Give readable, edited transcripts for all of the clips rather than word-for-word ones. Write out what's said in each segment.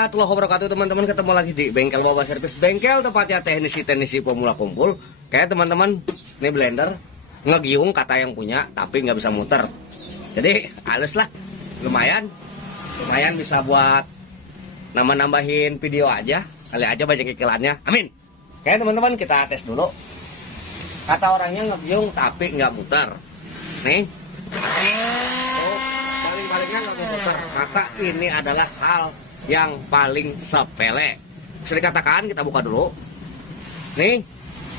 warahmatullahi wabarakatuh teman-teman. Ketemu lagi di Bengkel Boba Servis. Bengkel tempatnya teknisi-teknisi pemula kumpul. Kayak teman-teman, ini blender ngegiung kata yang punya, tapi nggak bisa muter. Jadi halus lah, lumayan bisa buat nambahin video aja. Kali aja banyak iklannya. Amin. Kayak teman-teman, kita tes dulu. Kata orangnya ngegiung tapi nggak muter. Nih. Baling-balingnya nggak muter. Maka ini adalah hal yang paling sepele. Bisa dikatakan, kita buka dulu. Nih,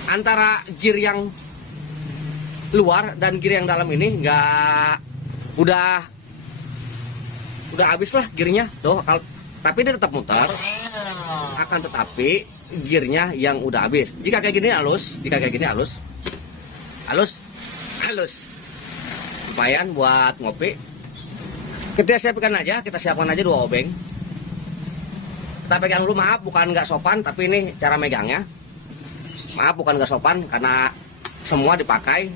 antara gear yang luar dan gear yang dalam ini nggak udah habis lah gearnya. Tuh, tapi dia tetap muter. Akan tetapi gearnya yang udah habis. Jika kayak gini halus, halus. Lumayan buat ngopi. Kita siapkan aja 2 obeng. Kita pegang dulu, maaf bukan nggak sopan, tapi ini cara megangnya. Maaf bukan nggak sopan karena semua dipakai.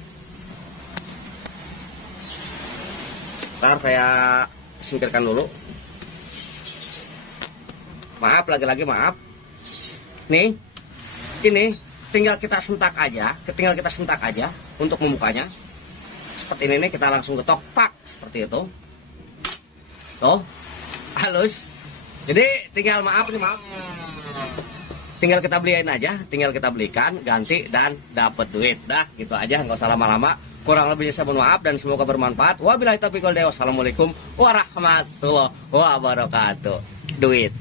Ntar saya singkirkan dulu. Maaf, lagi-lagi maaf. Nih, ini tinggal kita sentak aja untuk membukanya. Seperti ini nih, kita langsung ketok, pak, seperti itu. Tuh, halus. Jadi tinggal tinggal kita beliin aja, tinggal kita belikan, ganti dan dapat duit. Dah, gitu aja, nggak usah lama-lama. Kurang lebihnya saya mohon maaf dan semoga bermanfaat. Wabillahi taufiq wal hidayah. Wassalamualaikum warahmatullahi wabarakatuh. Duit.